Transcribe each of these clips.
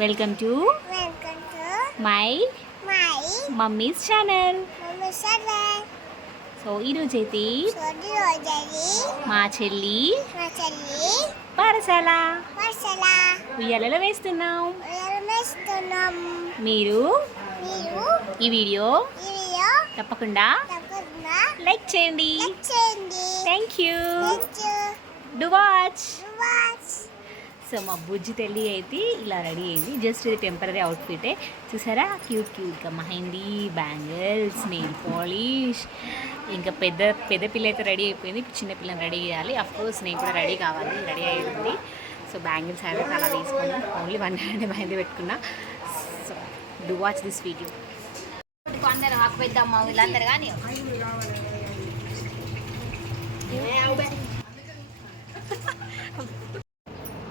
Welcome to my my mummy's channel so ఈరోజు అయితే మా చెల్లి పారసాల ఉయ్యాలలో వేస్తున్నాం. మీరు ఈ వీడియో తప్పకుండా లైక్ చేయండి. Thank you do watch watch so మా బుజ్జి తల్లి అయితే ఇలా రెడీ అయింది. జస్ట్ ఇది టెంపరీ అవుట్ఫిటే. చూసారా? క్యూట్ క్యూట్గా మహందీ బ్యాంగిల్స్ నెయిల్ పాలిష్. ఇంకా పెద్ద పెద్ద పిల్ల అయితే రెడీ అయిపోయింది. చిన్న పిల్లని రెడీ చేయాలి. అఫ్ కోర్స్ నేను కూడా రెడీ కావాలి. రెడీ అయ్యింది సో బ్యాంగిల్స్ అయితే అలా వేసుకుని ఓన్లీ వన్ హ్యాండ్ మెహందీ పెట్టుకున్నా. So do watch this video అందరు ఆకు పెద్దమ్మ వీళ్ళందరూ కానీ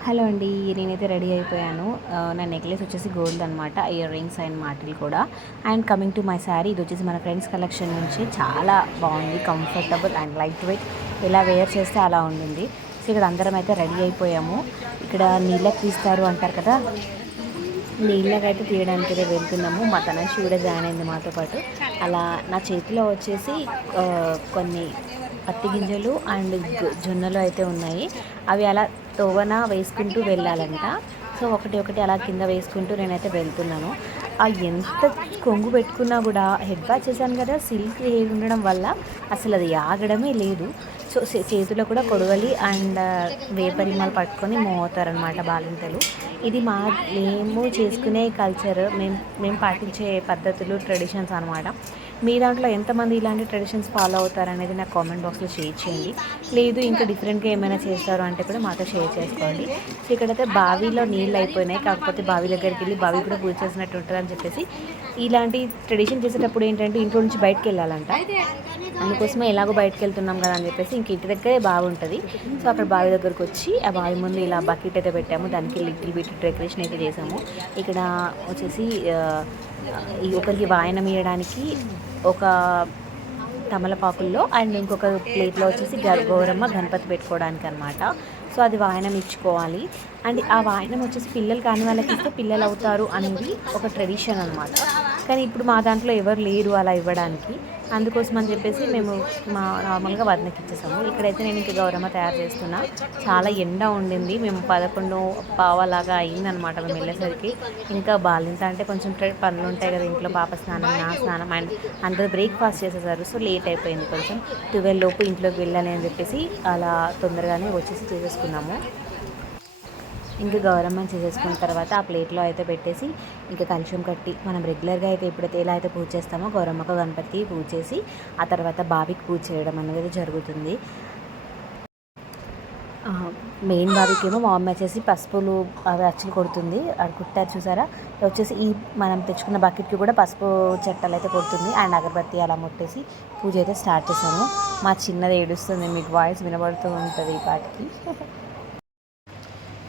హలో అండి నేనైతే రెడీ అయిపోయాను. నా నెక్లెస్ వచ్చేసి గోల్డ్ అనమాట ఇయర్ రింగ్స్ అండ్ మాటలు కూడా. And coming to my sari ఇది వచ్చేసి మన ఫ్రెండ్స్ కలెక్షన్ నుంచి చాలా బాగుంది కంఫర్టబుల్ అండ్ లైట్ వెయిట్ ఎలా వేర్ చేస్తే అలా ఉండింది. సో ఇక్కడ అందరం అయితే రెడీ అయిపోయాము. ఇక్కడ నీళ్ళకి తీస్తారు అంటారు కదా నీళ్ళకైతే తీయడానికి అయితే వెళ్తున్నాము. మా తనషి కూడా జాయిన్ అయింది మాతో పాటు. అలా నా చేతిలో వచ్చేసి కొన్ని పత్తి గింజలు అండ్ జొన్నలు అయితే ఉన్నాయి. అవి అలా తోవన వేసుకుంటూ వెళ్ళాలంట. సో ఒకటి ఒకటి అలా కింద వేసుకుంటూ నేనైతే వెళ్తున్నాను. ఆ ఎంత కొంగు పెట్టుకున్నా కూడా హెడ్ బాత్ చేశాను కదా సిల్క్ హెయిర్ ఉండడం వల్ల అసలు అది ఆగడమే లేదు. సో చే- చేతిలో కూడా కొడవలి అండ్ వేపరిమాలు పట్టుకొని మోతారనమాట బాలింతలు. ఇది మా మేము చేసుకునే కల్చర్ మేము మేము పాటించే పద్ధతులు ట్రెడిషన్స్ అనమాట మీ దాంట్లో ఎంతమంది ఇలాంటి ట్రెడిషన్స్ ఫాలో అవుతారు అనేది నాకు కామెంట్ బాక్స్లో షేర్ చేయండి. లేదు ఇంకా డిఫరెంట్గా ఏమైనా చేస్తారు అంటే కూడా మాతో షేర్ చేసుకోండి. సో ఇక్కడైతే బావిలో నీళ్ళు అయిపోయినాయి. కాకపోతే బావి దగ్గరికి వెళ్ళి బావి కూడా పూజ చేసినట్టు ఉంటుంది అని చెప్పేసి ఇలాంటి ట్రెడిషన్ చేసేటప్పుడు ఏంటంటే ఇంట్లో నుంచి బయటకు వెళ్ళాలంట. అందుకోసమే ఎలాగో బయటకు వెళ్తున్నాం కదా అని చెప్పేసి ఇంక ఇంటి దగ్గరే బావి ఉంటుంది. సో అక్కడ బావి దగ్గరకు వచ్చి ఆ బావి ముందు ఇలా బకెట్ అయితే పెట్టాము. దానికి లిటిల్ బిట్ డెకరేషన్ అయితే చేసాము. ఇక్కడ వచ్చేసి ఒకరికి వాయనం ఇవ్వడానికి ఒక తమలపాకుల్లో అండ్ ఇంకొక ప్లేట్లో వచ్చేసి గౌరమ్మ గణపతి పెట్టుకోవడానికి అనమాట సో అది వాయనం ఇచ్చుకోవాలి. అండ్ ఆ వాయనం వచ్చేసి పిల్లలు కాని వాళ్ళకి ఇస్తే పిల్లలు అవుతారు అనేది ఒక ట్రెడిషన్ అనమాట. కానీ ఇప్పుడు మా దాంట్లో ఎవరు లేరు అలా ఇవ్వడానికి. అందుకోసం అని చెప్పేసి మేము మా నార్మల్గా వదనకి ఇచ్చేసాము. ఇక్కడైతే నేను ఇంకా గౌరమ్మ తయారు చేస్తున్నా. చాలా ఎండ ఉండింది. మేము పదకొండు పావలాగా అయిందనమాట మేము వెళ్ళేసరికి. ఇంకా బాలింత అంటే కొంచెం పనులు ఉంటాయి కదా ఇంట్లో పాప స్నానం నా స్నానం అండ్ అందరూ బ్రేక్ఫాస్ట్ చేసేసారు. సో లేట్ అయిపోయింది కొంచెం. ట్వెల్వ్ లోపు ఇంట్లోకి వెళ్ళాలి అని చెప్పేసి అలా తొందరగానే వచ్చేసి చేసేసుకున్నాము. ఇంకా గౌరమ్మని చేసేసుకున్న తర్వాత ఆ ప్లేట్లో అయితే పెట్టేసి ఇంకా కలుషం కట్టి మనం రెగ్యులర్గా అయితే ఎప్పుడైతే ఎలా అయితే పూజ చేస్తామో గౌరమ్మకు గణపతికి పూజ చేసి ఆ తర్వాత బావికి పూజ చేయడం అనేది జరుగుతుంది. మెయిన్ బావికి ఏమో మా అమ్మ వచ్చేసి పసుపులు అవి అచ్చులు కొడుతుంది. అది కుట్టారు చూసారా? వచ్చేసి ఈ మనం తెచ్చుకున్న బకెట్కి కూడా పసుపు చెట్టలు అయితే కొడుతుంది. అండ్ అగరబత్తి అలా ముట్టేసి పూజ అయితే స్టార్ట్ చేసాము. మా చిన్నది ఏడుస్తుంది మీకు వాయిస్ వినబడుతూ ఉంటుంది ఈ పాటికి.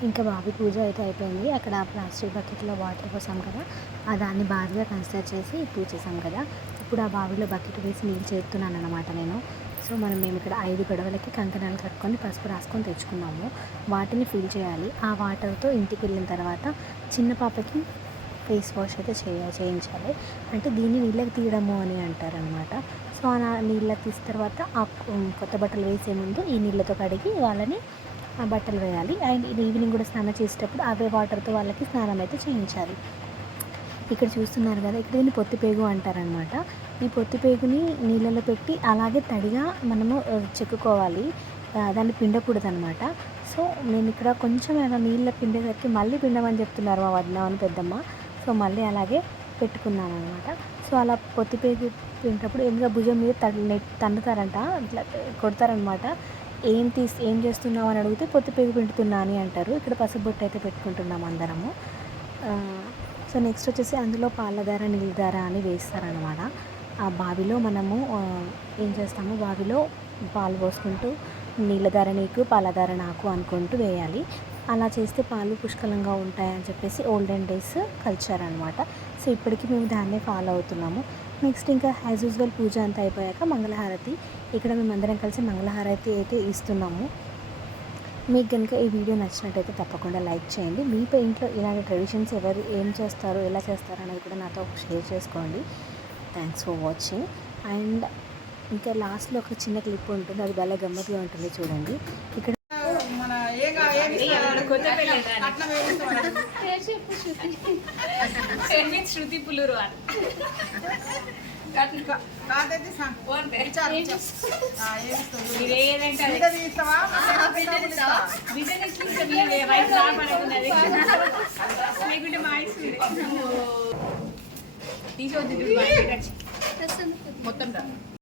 ఇంకా బావి పూజ అయితే అయిపోయింది. అక్కడ ప్లాస్టిక్ బకెట్లో వాటర్ పోసాం కదా ఆ దాన్ని బావిగా కన్సిడర్ చేసి పూజ చేసాం కదా. ఇప్పుడు ఆ బావిలో బకెట్ వేసి నీళ్ళు చేస్తున్నాను అనమాట నేను. సో మనం మేము ఇక్కడ ఐదు గొడవలకి కంకణాలు కట్టుకొని పసుపు రాసుకొని తెచ్చుకున్నాము. వాటిని ఫిల్ చేయాలి. ఆ వాటర్తో ఇంటికి వెళ్ళిన తర్వాత చిన్న పాపకి ఫేస్ వాష్ అయితే చేయ చేయించాలి. అంటే దీన్ని నీళ్ళకి తీయడము అని అంటారనమాట సో ఆ నీళ్ళకి తీసిన తర్వాత ఆ కొత్త బట్టలు వేసే ముందు ఈ నీళ్ళతో కడిగి వాళ్ళని బట్టలు వేయాలి. అండ్ ఇది ఈవినింగ్ కూడా స్నానం చేసేటప్పుడు అవే వాటర్తో వాళ్ళకి స్నానం అయితే చేయించాలి. ఇక్కడ చూస్తున్నారు కదా ఇక్కడ దీన్ని పొత్తిపేగు అంటారనమాట ఈ పొత్తిపేగుని నీళ్ళలో పెట్టి అలాగే తడిగా మనము చెక్కుకోవాలి. దాన్ని పిండకూడదు అనమాట సో నేను ఇక్కడ కొంచెం ఏమైనా నీళ్ళ పిండేసరికి మళ్ళీ పిండమని చెప్తున్నారు మా వదిన పెద్దమ్మ. సో మళ్ళీ అలాగే పెట్టుకున్నాను అనమాట సో అలా పొత్తిపేగు తింటప్పుడు ఇంకా భుజం మీద తడి నెట్ ఇట్లా కొడతారనమాట ఏం తీసి ఏం చేస్తున్నావు అని అడిగితే పొత్తిపేగు పిండుతున్నా అని అంటారు. ఇక్కడ పసుపుబొట్టు అయితే పెట్టుకుంటున్నాం అందరము. సో నెక్స్ట్ వచ్చేసి అందులో పాలధార నీళ్ళధార అని వేస్తారనమాట ఆ బావిలో మనము ఏం చేస్తాము బావిలో పాలు పోసుకుంటూ నీళ్ళధార నీకు పాలధార నాకు అనుకుంటూ వేయాలి. అలా చేస్తే పాలు పుష్కలంగా ఉంటాయని చెప్పేసి ఓల్డెన్ డేస్ కల్చర్ అనమాట సో ఇప్పటికీ మేము దాన్నే ఫాలో అవుతున్నాము. నెక్స్ట్ ఇంకా యాజ్ యూజువల్ పూజ అంతా అయిపోయాక మంగళహారతి. ఇక్కడ మేము అందరం కలిసి మంగళహారతి అయితే ఇస్తున్నాము. మీకు కనుక ఈ వీడియో నచ్చినట్టయితే తప్పకుండా లైక్ చేయండి. మీ ఇంట్లో ఇలాంటి ట్రెడిషన్స్ ఎవరు ఏం చేస్తారు ఎలా చేస్తారు అనేది కూడా నాతో షేర్ చేసుకోండి. థ్యాంక్స్ ఫర్ వాచింగ్ అండ్ ఇంకా లాస్ట్లో ఒక చిన్న క్లిప్ ఉంటుంది. అది భలే గమ్మత్తుగా ఉంటుంది చూడండి. ఇక్కడ శృతి పులురు రాబడుతున్నది లేకుంటే మా మొత్తం రా